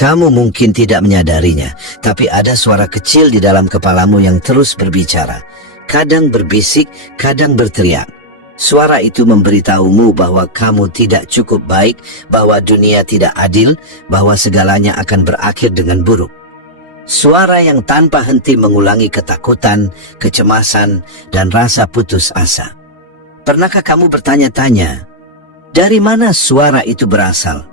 Kamu mungkin tidak menyadarinya, tapi ada suara kecil di dalam kepalamu yang terus berbicara. Kadang berbisik, kadang berteriak. Suara itu memberitahumu bahwa kamu tidak cukup baik, bahwa dunia tidak adil, bahwa segalanya akan berakhir dengan buruk. Suara yang tanpa henti mengulangi ketakutan, kecemasan, dan rasa putus asa. Pernahkah kamu bertanya-tanya, dari mana suara itu berasal?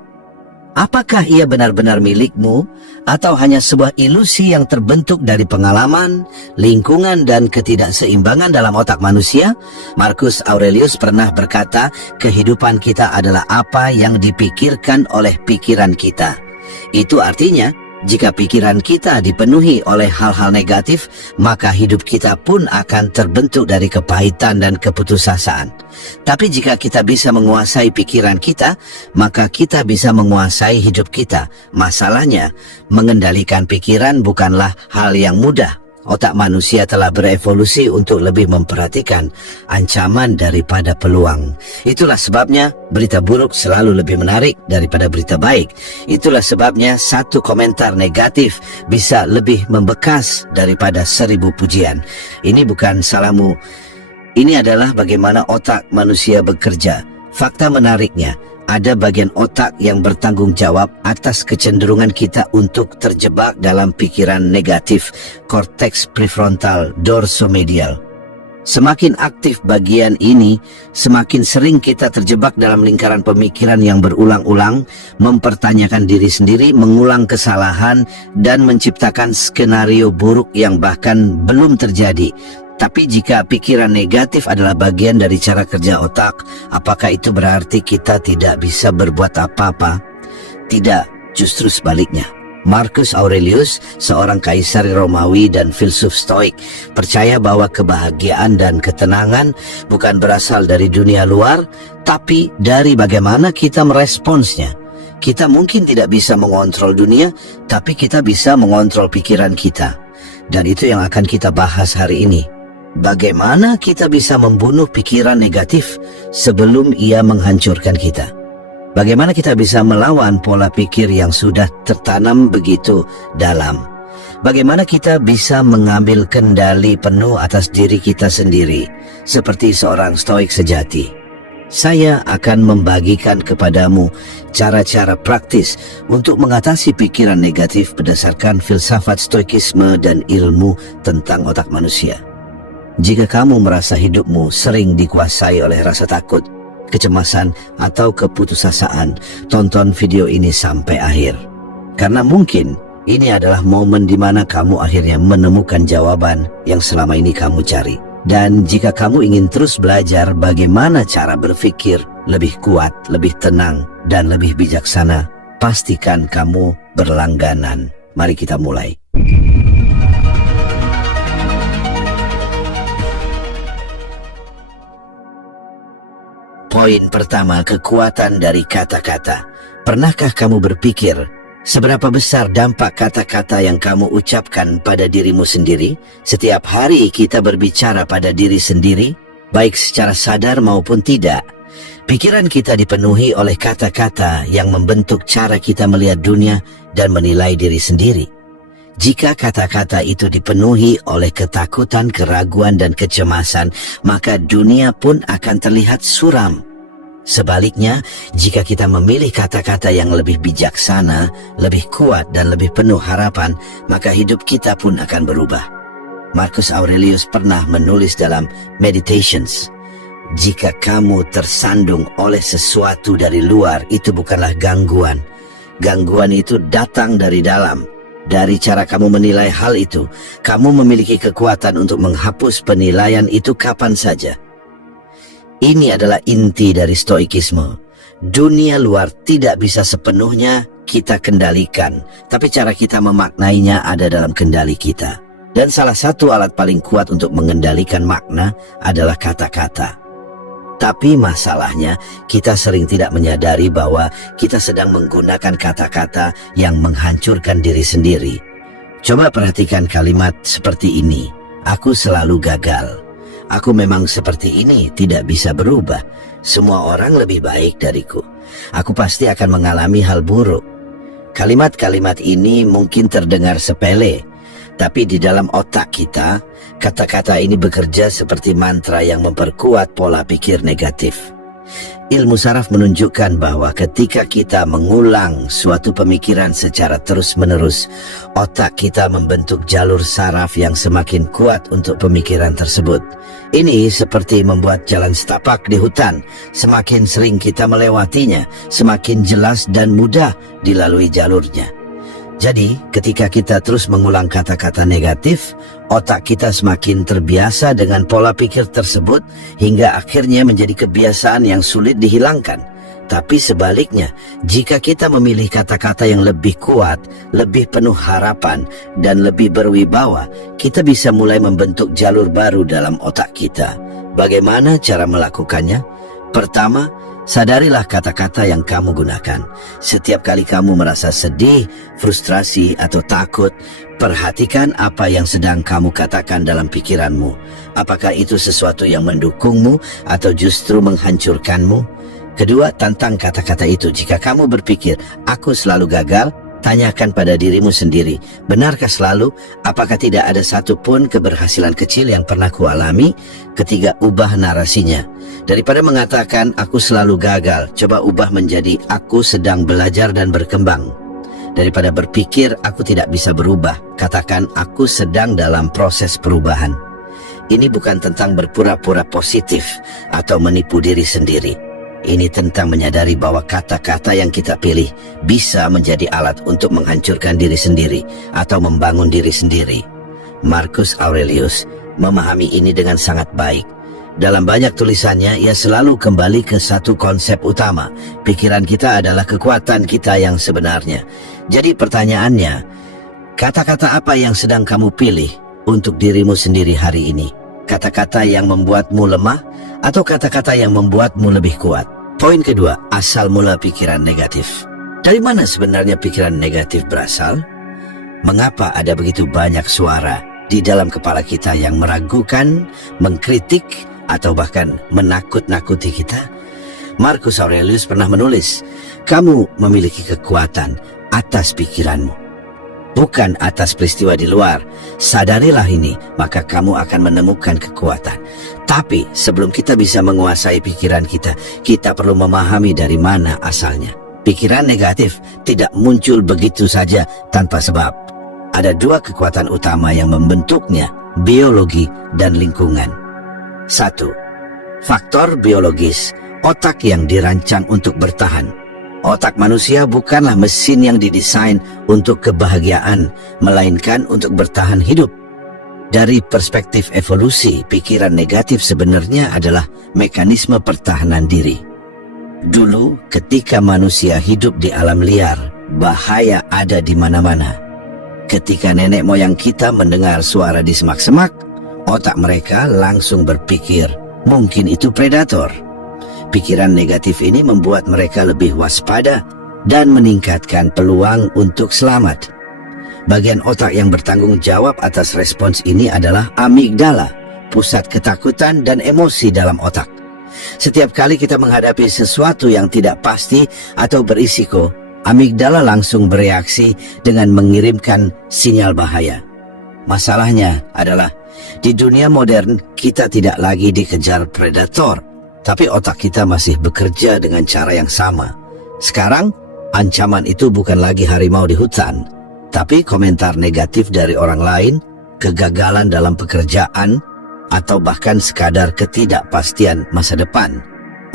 Apakah ia benar-benar milikmu, atau hanya sebuah ilusi yang terbentuk dari pengalaman, lingkungan, dan ketidakseimbangan dalam otak manusia? Marcus Aurelius pernah berkata, kehidupan kita adalah apa yang dipikirkan oleh pikiran kita. Itu artinya, jika pikiran kita dipenuhi oleh hal-hal negatif, maka hidup kita pun akan terbentuk dari kepahitan dan keputusasaan. Tapi jika kita bisa menguasai pikiran kita, maka kita bisa menguasai hidup kita. Masalahnya, mengendalikan pikiran bukanlah hal yang mudah. Otak manusia telah berevolusi untuk lebih memperhatikan ancaman daripada peluang. Itulah sebabnya berita buruk selalu lebih menarik daripada berita baik. Itulah sebabnya satu komentar negatif bisa lebih membekas daripada 1000 pujian. Ini bukan salahmu. Ini adalah bagaimana otak manusia bekerja. Fakta menariknya, ada bagian otak yang bertanggung jawab atas kecenderungan kita untuk terjebak dalam pikiran negatif, korteks prefrontal dorsomedial. Semakin aktif bagian ini, semakin sering kita terjebak dalam lingkaran pemikiran yang berulang-ulang, mempertanyakan diri sendiri, mengulang kesalahan, dan menciptakan skenario buruk yang bahkan belum terjadi. Tapi jika pikiran negatif adalah bagian dari cara kerja otak, apakah itu berarti kita tidak bisa berbuat apa-apa? Tidak, justru sebaliknya. Marcus Aurelius, seorang kaisar Romawi dan filsuf Stoik, percaya bahwa kebahagiaan dan ketenangan bukan berasal dari dunia luar, tapi dari bagaimana kita meresponsnya. Kita mungkin tidak bisa mengontrol dunia, tapi kita bisa mengontrol pikiran kita. Dan itu yang akan kita bahas hari ini. Bagaimana kita bisa membunuh pikiran negatif sebelum ia menghancurkan kita? Bagaimana kita bisa melawan pola pikir yang sudah tertanam begitu dalam? Bagaimana kita bisa mengambil kendali penuh atas diri kita sendiri, seperti seorang stoik sejati? Saya akan membagikan kepadamu cara-cara praktis untuk mengatasi pikiran negatif berdasarkan filsafat stoikisme dan ilmu tentang otak manusia. Jika kamu merasa hidupmu sering dikuasai oleh rasa takut, kecemasan, atau keputusasaan, tonton video ini sampai akhir. Karena mungkin ini adalah momen di mana kamu akhirnya menemukan jawaban yang selama ini kamu cari. Dan jika kamu ingin terus belajar bagaimana cara berpikir lebih kuat, lebih tenang, dan lebih bijaksana, pastikan kamu berlangganan. Mari kita mulai. Poin pertama, kekuatan dari kata-kata. Pernahkah kamu berpikir, seberapa besar dampak kata-kata yang kamu ucapkan pada dirimu sendiri? Setiap hari kita berbicara pada diri sendiri, baik secara sadar maupun tidak. Pikiran kita dipenuhi oleh kata-kata yang membentuk cara kita melihat dunia dan menilai diri sendiri. Jika kata-kata itu dipenuhi oleh ketakutan, keraguan, dan kecemasan, maka dunia pun akan terlihat suram. Sebaliknya, jika kita memilih kata-kata yang lebih bijaksana, lebih kuat, dan lebih penuh harapan, maka hidup kita pun akan berubah. Marcus Aurelius pernah menulis dalam Meditations, jika kamu tersandung oleh sesuatu dari luar, itu bukanlah gangguan. Gangguan itu datang dari dalam. Dari cara kamu menilai hal itu, kamu memiliki kekuatan untuk menghapus penilaian itu kapan saja. Ini adalah inti dari stoikisme. Dunia luar tidak bisa sepenuhnya kita kendalikan, tapi cara kita memaknainya ada dalam kendali kita. Dan salah satu alat paling kuat untuk mengendalikan makna adalah kata-kata. Tapi masalahnya, kita sering tidak menyadari bahwa kita sedang menggunakan kata-kata yang menghancurkan diri sendiri. Coba perhatikan kalimat seperti ini. Aku selalu gagal. Aku memang seperti ini, tidak bisa berubah. Semua orang lebih baik dariku. Aku pasti akan mengalami hal buruk. Kalimat-kalimat ini mungkin terdengar sepele, tapi di dalam otak kita, kata-kata ini bekerja seperti mantra yang memperkuat pola pikir negatif. Ilmu saraf menunjukkan bahwa ketika kita mengulang suatu pemikiran secara terus-menerus, otak kita membentuk jalur saraf yang semakin kuat untuk pemikiran tersebut. Ini seperti membuat jalan setapak di hutan. Semakin sering kita melewatinya, semakin jelas dan mudah dilalui jalurnya. Jadi, ketika kita terus mengulang kata-kata negatif, otak kita semakin terbiasa dengan pola pikir tersebut hingga akhirnya menjadi kebiasaan yang sulit dihilangkan. Tapi sebaliknya, jika kita memilih kata-kata yang lebih kuat, lebih penuh harapan, dan lebih berwibawa, kita bisa mulai membentuk jalur baru dalam otak kita. Bagaimana cara melakukannya? Pertama, sadarilah kata-kata yang kamu gunakan. Setiap kali kamu merasa sedih, frustrasi, atau takut, perhatikan apa yang sedang kamu katakan dalam pikiranmu. Apakah itu sesuatu yang mendukungmu atau justru menghancurkanmu? Kedua, tantang kata-kata itu. Jika kamu berpikir, aku selalu gagal, tanyakan pada dirimu sendiri, benarkah selalu? Apakah tidak ada satupun keberhasilan kecil yang pernah kualami? Ketiga, ubah narasinya. Daripada mengatakan, aku selalu gagal, coba ubah menjadi, aku sedang belajar dan berkembang. Daripada berpikir, aku tidak bisa berubah, katakan, aku sedang dalam proses perubahan. Ini bukan tentang berpura-pura positif atau menipu diri sendiri. Ini tentang menyadari bahwa kata-kata yang kita pilih bisa menjadi alat untuk menghancurkan diri sendiri atau membangun diri sendiri. Marcus Aurelius memahami ini dengan sangat baik. Dalam banyak tulisannya, ia selalu kembali ke satu konsep utama. Pikiran kita adalah kekuatan kita yang sebenarnya. Jadi pertanyaannya, kata-kata apa yang sedang kamu pilih untuk dirimu sendiri hari ini? Kata-kata yang membuatmu lemah atau kata-kata yang membuatmu lebih kuat? Poin kedua, asal mula pikiran negatif. Dari mana sebenarnya pikiran negatif berasal? Mengapa ada begitu banyak suara di dalam kepala kita yang meragukan, mengkritik, atau bahkan menakut-nakuti kita? Marcus Aurelius pernah menulis, kamu memiliki kekuatan atas pikiranmu, bukan atas peristiwa di luar. Sadarilah ini, maka kamu akan menemukan kekuatan. Tapi sebelum kita bisa menguasai pikiran kita, kita perlu memahami dari mana asalnya. Pikiran negatif tidak muncul begitu saja tanpa sebab. Ada dua kekuatan utama yang membentuknya, biologi dan lingkungan. 1. Faktor biologis, otak yang dirancang untuk bertahan. Otak manusia bukanlah mesin yang didesain untuk kebahagiaan, melainkan untuk bertahan hidup. Dari perspektif evolusi, pikiran negatif sebenarnya adalah mekanisme pertahanan diri. Dulu, ketika manusia hidup di alam liar, bahaya ada di mana-mana. Ketika nenek moyang kita mendengar suara di semak-semak, otak mereka langsung berpikir, mungkin itu predator. Pikiran negatif ini membuat mereka lebih waspada dan meningkatkan peluang untuk selamat. Bagian otak yang bertanggung jawab atas respons ini adalah amigdala, pusat ketakutan dan emosi dalam otak. Setiap kali kita menghadapi sesuatu yang tidak pasti atau berisiko, amigdala langsung bereaksi dengan mengirimkan sinyal bahaya. Masalahnya adalah, di dunia modern kita tidak lagi dikejar predator, tapi otak kita masih bekerja dengan cara yang sama. Sekarang, ancaman itu bukan lagi harimau di hutan, tapi komentar negatif dari orang lain, kegagalan dalam pekerjaan, atau bahkan sekadar ketidakpastian masa depan.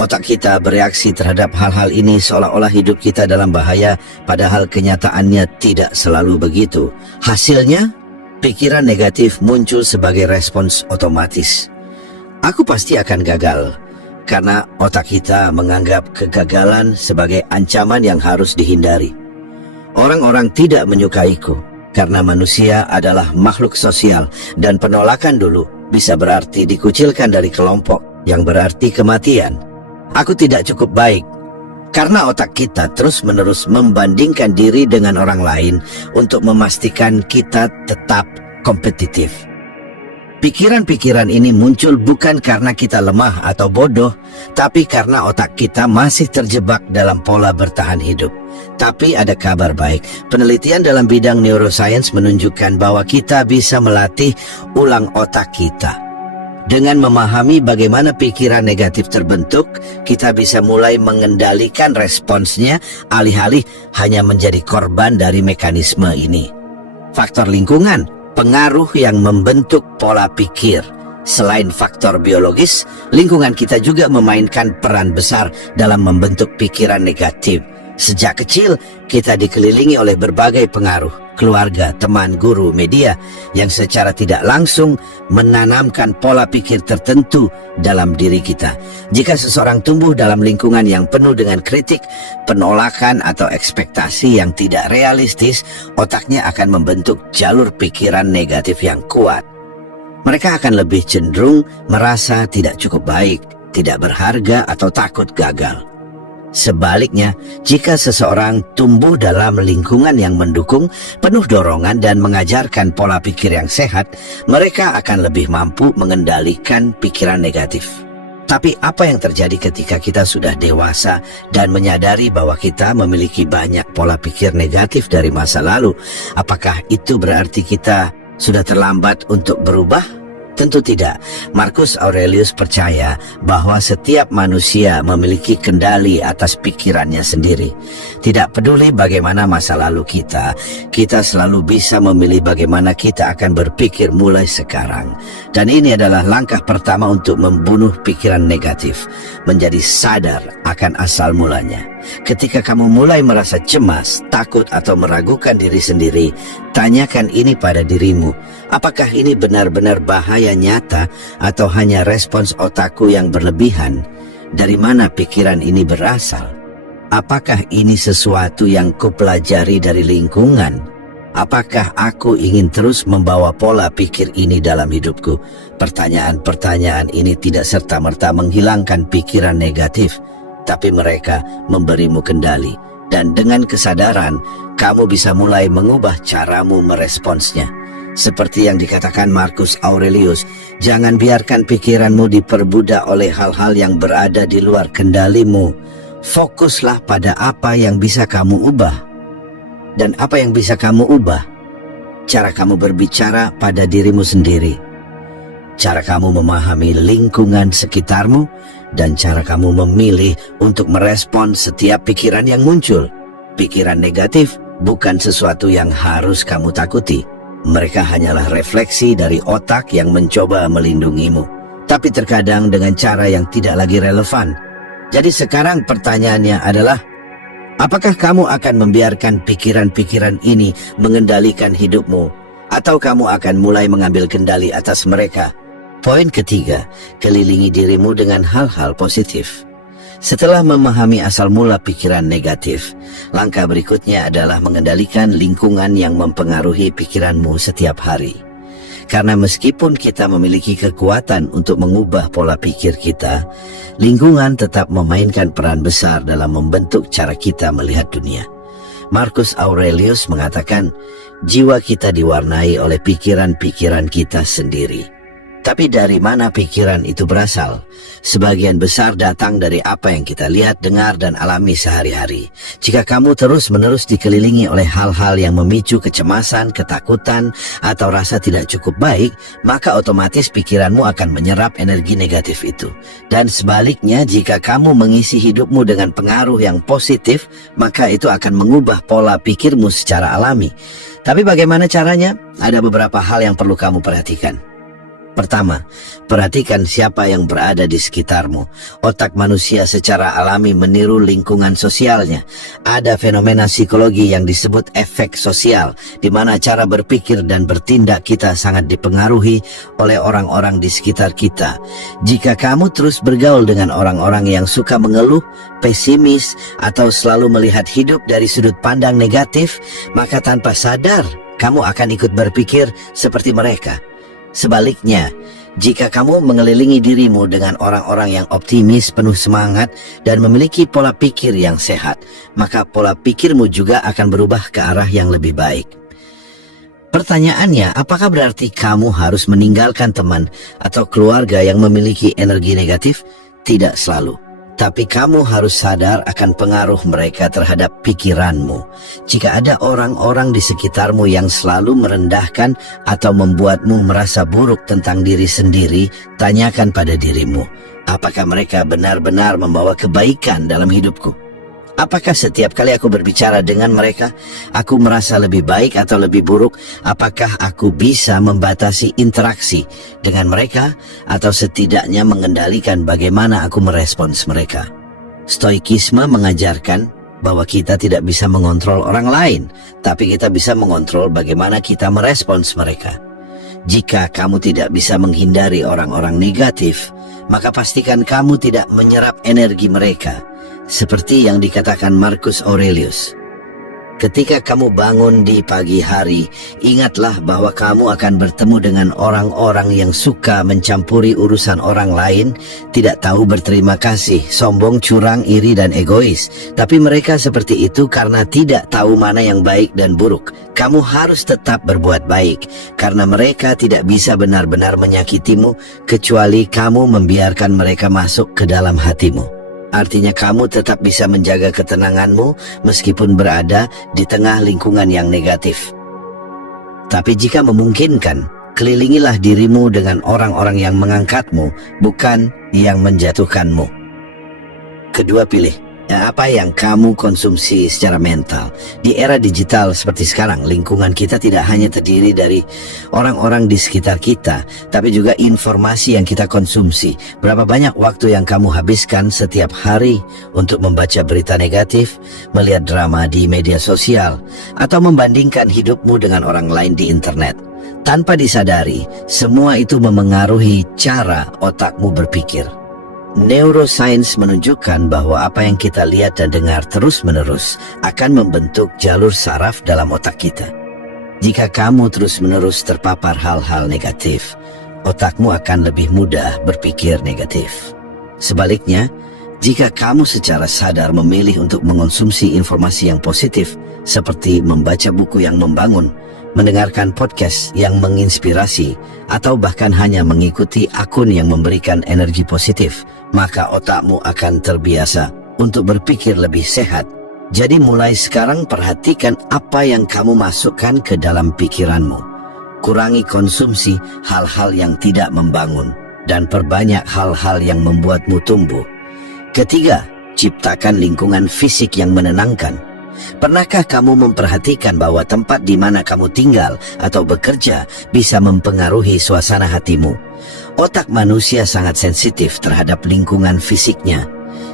Otak kita bereaksi terhadap hal-hal ini seolah-olah hidup kita dalam bahaya, padahal kenyataannya tidak selalu begitu. Hasilnya, pikiran negatif muncul sebagai respons otomatis. Aku pasti akan gagal, karena otak kita menganggap kegagalan sebagai ancaman yang harus dihindari. Orang-orang tidak menyukaiku, karena manusia adalah makhluk sosial, dan penolakan dulu bisa berarti dikucilkan dari kelompok, yang berarti kematian. Aku tidak cukup baik, karena otak kita terus-menerus membandingkan diri dengan orang lain untuk memastikan kita tetap kompetitif. Pikiran-pikiran ini muncul bukan karena kita lemah atau bodoh, tapi karena otak kita masih terjebak dalam pola bertahan hidup. Tapi ada kabar baik, penelitian dalam bidang neuroscience menunjukkan bahwa kita bisa melatih ulang otak kita. Dengan memahami bagaimana pikiran negatif terbentuk, kita bisa mulai mengendalikan responsnya alih-alih hanya menjadi korban dari mekanisme ini. Faktor lingkungan, pengaruh yang membentuk pola pikir. Selain faktor biologis, lingkungan kita juga memainkan peran besar dalam membentuk pikiran negatif. Sejak kecil, kita dikelilingi oleh berbagai pengaruh, keluarga, teman, guru, media, yang secara tidak langsung menanamkan pola pikir tertentu dalam diri kita. Jika seseorang tumbuh dalam lingkungan yang penuh dengan kritik, penolakan, atau ekspektasi yang tidak realistis, otaknya akan membentuk jalur pikiran negatif yang kuat. Mereka akan lebih cenderung merasa tidak cukup baik, tidak berharga, atau takut gagal. Sebaliknya, jika seseorang tumbuh dalam lingkungan yang mendukung, penuh dorongan dan mengajarkan pola pikir yang sehat, mereka akan lebih mampu mengendalikan pikiran negatif. Tapi apa yang terjadi ketika kita sudah dewasa dan menyadari bahwa kita memiliki banyak pola pikir negatif dari masa lalu? Apakah itu berarti kita sudah terlambat untuk berubah? Tentu tidak. Marcus Aurelius percaya bahwa setiap manusia memiliki kendali atas pikirannya sendiri. Tidak peduli bagaimana masa lalu kita selalu bisa memilih bagaimana kita akan berpikir mulai sekarang. Dan ini adalah langkah pertama untuk membunuh pikiran negatif, menjadi sadar akan asal mulanya. Ketika kamu mulai merasa cemas, takut, atau meragukan diri sendiri, tanyakan ini pada dirimu. Apakah ini benar-benar bahaya nyata atau hanya respons otakku yang berlebihan? Dari mana pikiran ini berasal? Apakah ini sesuatu yang kupelajari dari lingkungan? Apakah aku ingin terus membawa pola pikir ini dalam hidupku? Pertanyaan-pertanyaan ini tidak serta-merta menghilangkan pikiran negatif, tapi mereka memberimu kendali. Dan dengan kesadaran, kamu bisa mulai mengubah caramu meresponsnya. Seperti yang dikatakan Marcus Aurelius, jangan biarkan pikiranmu diperbudak oleh hal-hal yang berada di luar kendalimu. Fokuslah pada apa yang bisa kamu ubah. Dan apa yang bisa kamu ubah? Cara kamu berbicara pada dirimu sendiri, cara kamu memahami lingkungan sekitarmu, dan cara kamu memilih untuk merespon setiap pikiran yang muncul. Pikiran negatif bukan sesuatu yang harus kamu takuti. Mereka hanyalah refleksi dari otak yang mencoba melindungimu, tapi terkadang dengan cara yang tidak lagi relevan. Jadi sekarang pertanyaannya adalah, apakah kamu akan membiarkan pikiran-pikiran ini mengendalikan hidupmu, atau kamu akan mulai mengambil kendali atas mereka? Poin ketiga, kelilingi dirimu dengan hal-hal positif. Setelah memahami asal mula pikiran negatif, langkah berikutnya adalah mengendalikan lingkungan yang mempengaruhi pikiranmu setiap hari. Karena meskipun kita memiliki kekuatan untuk mengubah pola pikir kita, lingkungan tetap memainkan peran besar dalam membentuk cara kita melihat dunia. Marcus Aurelius mengatakan, jiwa kita diwarnai oleh pikiran-pikiran kita sendiri. Tapi dari mana pikiran itu berasal? Sebagian besar datang dari apa yang kita lihat, dengar, dan alami sehari-hari. Jika kamu terus-menerus dikelilingi oleh hal-hal yang memicu kecemasan, ketakutan, atau rasa tidak cukup baik, maka otomatis pikiranmu akan menyerap energi negatif itu. Dan sebaliknya, jika kamu mengisi hidupmu dengan pengaruh yang positif, maka itu akan mengubah pola pikirmu secara alami. Tapi bagaimana caranya? Ada beberapa hal yang perlu kamu perhatikan. Pertama, perhatikan siapa yang berada di sekitarmu. Otak manusia secara alami meniru lingkungan sosialnya. Ada fenomena psikologi yang disebut efek sosial, di mana cara berpikir dan bertindak kita sangat dipengaruhi oleh orang-orang di sekitar kita. Jika kamu terus bergaul dengan orang-orang yang suka mengeluh, pesimis, atau selalu melihat hidup dari sudut pandang negatif, maka tanpa sadar, kamu akan ikut berpikir seperti mereka. Sebaliknya, jika kamu mengelilingi dirimu dengan orang-orang yang optimis, penuh semangat, dan memiliki pola pikir yang sehat, maka pola pikirmu juga akan berubah ke arah yang lebih baik. Pertanyaannya, apakah berarti kamu harus meninggalkan teman atau keluarga yang memiliki energi negatif? Tidak selalu. Tapi kamu harus sadar akan pengaruh mereka terhadap pikiranmu. Jika ada orang-orang di sekitarmu yang selalu merendahkan atau membuatmu merasa buruk tentang diri sendiri, tanyakan pada dirimu, apakah mereka benar-benar membawa kebaikan dalam hidupku? Apakah setiap kali aku berbicara dengan mereka, aku merasa lebih baik atau lebih buruk? Apakah aku bisa membatasi interaksi dengan mereka atau setidaknya mengendalikan bagaimana aku merespons mereka? Stoikisme mengajarkan bahwa kita tidak bisa mengontrol orang lain, tapi kita bisa mengontrol bagaimana kita merespons mereka. Jika kamu tidak bisa menghindari orang-orang negatif, maka pastikan kamu tidak menyerap energi mereka. Seperti yang dikatakan Marcus Aurelius, ketika kamu bangun di pagi hari, ingatlah bahwa kamu akan bertemu dengan orang-orang yang suka mencampuri urusan orang lain, tidak tahu berterima kasih, sombong, curang, iri, dan egois. Tapi mereka seperti itu karena tidak tahu mana yang baik dan buruk. Kamu harus tetap berbuat baik, karena mereka tidak bisa benar-benar menyakitimu, kecuali kamu membiarkan mereka masuk ke dalam hatimu. Artinya kamu tetap bisa menjaga ketenanganmu meskipun berada di tengah lingkungan yang negatif. Tapi jika memungkinkan, kelilingilah dirimu dengan orang-orang yang mengangkatmu, bukan yang menjatuhkanmu. Kedua, pilih apa yang kamu konsumsi secara mental. Di era digital seperti sekarang, lingkungan kita tidak hanya terdiri dari orang-orang di sekitar kita, tapi juga informasi yang kita konsumsi. Berapa banyak waktu yang kamu habiskan setiap hari untuk membaca berita negatif, melihat drama di media sosial, atau membandingkan hidupmu dengan orang lain di internet? Tanpa disadari, semua itu memengaruhi cara otakmu berpikir. Neuroscience menunjukkan bahwa apa yang kita lihat dan dengar terus-menerus akan membentuk jalur saraf dalam otak kita. Jika kamu terus-menerus terpapar hal-hal negatif, otakmu akan lebih mudah berpikir negatif. Sebaliknya, jika kamu secara sadar memilih untuk mengonsumsi informasi yang positif, seperti membaca buku yang membangun, mendengarkan podcast yang menginspirasi, atau bahkan hanya mengikuti akun yang memberikan energi positif, maka otakmu akan terbiasa untuk berpikir lebih sehat. Jadi mulai sekarang perhatikan apa yang kamu masukkan ke dalam pikiranmu. Kurangi konsumsi hal-hal yang tidak membangun, dan perbanyak hal-hal yang membuatmu tumbuh. Ketiga, ciptakan lingkungan fisik yang menenangkan. Pernahkah kamu memperhatikan bahwa tempat di mana kamu tinggal atau bekerja bisa mempengaruhi suasana hatimu? Otak manusia sangat sensitif terhadap lingkungan fisiknya.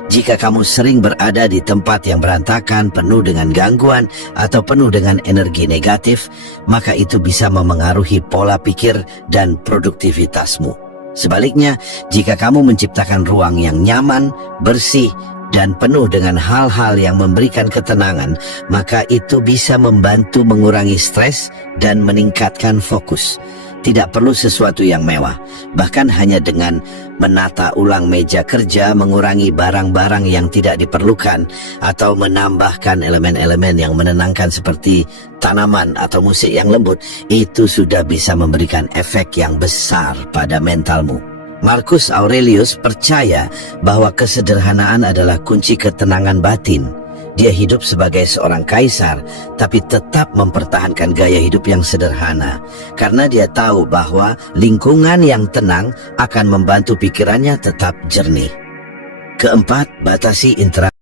Jika kamu sering berada di tempat yang berantakan, penuh dengan gangguan, atau penuh dengan energi negatif, maka itu bisa memengaruhi pola pikir dan produktivitasmu. Sebaliknya, jika kamu menciptakan ruang yang nyaman, bersih, dan penuh dengan hal-hal yang memberikan ketenangan, maka itu bisa membantu mengurangi stres dan meningkatkan fokus. Tidak perlu sesuatu yang mewah, bahkan hanya dengan menata ulang meja kerja, mengurangi barang-barang yang tidak diperlukan, atau menambahkan elemen-elemen yang menenangkan seperti tanaman atau musik yang lembut, itu sudah bisa memberikan efek yang besar pada mentalmu. Marcus Aurelius percaya bahwa kesederhanaan adalah kunci ketenangan batin. Dia hidup sebagai seorang kaisar, tapi tetap mempertahankan gaya hidup yang sederhana, karena dia tahu bahwa lingkungan yang tenang akan membantu pikirannya tetap jernih. Keempat, batasi interaksi.